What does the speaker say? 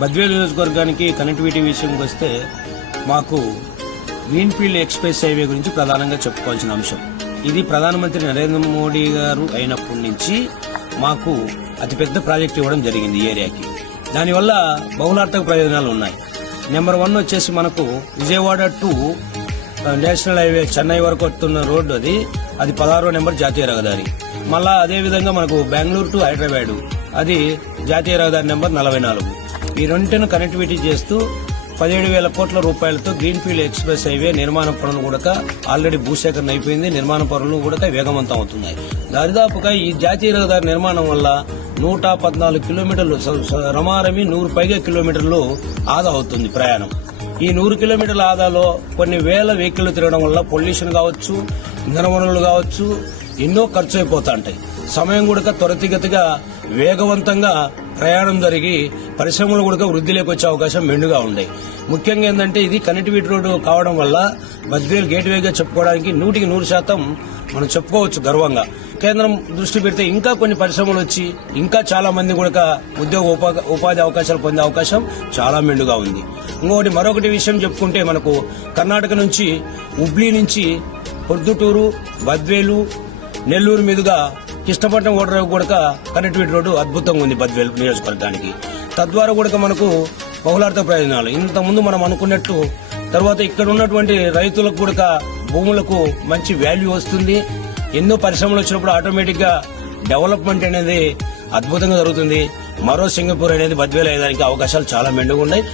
బద్వేలు నియోజకవర్గానికి కనెక్టివిటీ విషయంకి వస్తే మాకు గ్రీన్ఫీల్డ్ ఎక్స్ప్రెస్ హైవే గురించి ప్రధానంగా చెప్పుకోవాల్సిన అంశం. ఇది ప్రధానమంత్రి నరేంద్ర మోడీ గారు అయినప్పటి నుంచి మాకు అతిపెద్ద ప్రాజెక్ట్ ఇవ్వడం జరిగింది ఈ ఏరియాకి. దానివల్ల బహుళార్థక ప్రయోజనాలు ఉన్నాయి. నెంబర్ వన్ వచ్చేసి మనకు Vijayawada to national highway Chennai వరకు వస్తున్న రోడ్డు అది. అది పదహారో నెంబర్ జాతీయ రహదారి. మళ్ళా అదేవిధంగా మనకు బెంగళూరు టు హైదరాబాద్. అది జాతీయ రహదారి నెంబర్ నలభై నాలుగు. ఈ రెండును కనెక్టివిటీ చేస్తూ పదిహేడు వేల కోట్ల రూపాయలతో గ్రీన్ఫీల్డ్ ఎక్స్ప్రెస్ హైవే నిర్మాణ పనులు కూడా ఆల్రెడీ భూసేకరణ అయిపోయింది. నిర్మాణ పనులు కూడా వేగవంతం అవుతున్నాయి. దరిదాపుగా ఈ జాతీయ రహదారి నిర్మాణం వల్ల నూట పద్నాలుగు కిలోమీటర్లు రమారమి నూరు పైగా కిలోమీటర్లు ఆదా అవుతుంది ప్రయాణం. ఈ నూరు కిలోమీటర్ల ఆదాలో కొన్ని వేల వెహికల్ తిరగడం వల్ల పొల్యూషన్ కావచ్చు ఇంధన వనరులు కావచ్చు ఎన్నో ఖర్చు అయిపోతా ఉంటాయి సమయం కూడా త్వరితగతిగా వేగవంతంగా ప్రయాణం జరిగి పరిశ్రమలు కూడా వృద్ధిలోకి వచ్చే అవకాశం మెండుగా ఉన్నాయి ముఖ్యంగా ఏంటంటే ఇది కనెక్టివిటీ రోడ్డు కావడం వల్ల బద్వేలు గేట్వేగా చెప్పుకోవడానికి నూటికి నూరు శాతం మనం చెప్పుకోవచ్చు గర్వంగా. కేంద్రం దృష్టి పెడితే ఇంకా కొన్ని పరిశ్రమలు వచ్చి ఇంకా చాలా మంది కూడా ఉద్యోగ ఉపా- ఉపాధి అవకాశాలు పొందే అవకాశం చాలా మెండుగా ఉంది. ఇంకొకటి మరొకటి విషయం చెప్పుకుంటే మనకు కర్ణాటక నుంచి హుబ్లీ నుంచి పొద్దుటూరు బద్వేలు నెల్లూరు మీదుగా కృష్ణపట్నం ఓడరేవు కూడా కనెక్టివిటీ రోడ్డు అద్భుతంగా ఉంది బద్వేలు నియోజకవర్గానికి. తద్వారా కూడా మనకు బహుళార్థ ప్రయోజనాలు. ఇంతకుముందు మనం అనుకున్నట్టు తర్వాత ఇక్కడ ఉన్నటువంటి రైతులకు కూడా భూములకు మంచి వాల్యూ వస్తుంది. ఎన్నో పరిశ్రమలు వచ్చినప్పుడు ఆటోమేటిక్గా డెవలప్మెంట్ అనేది అద్భుతంగా జరుగుతుంది. మరో సింగపూర్ అనేది బద్వేలు అయ్యేదానికి అవకాశాలు చాలా మెండుగా ఉన్నాయి.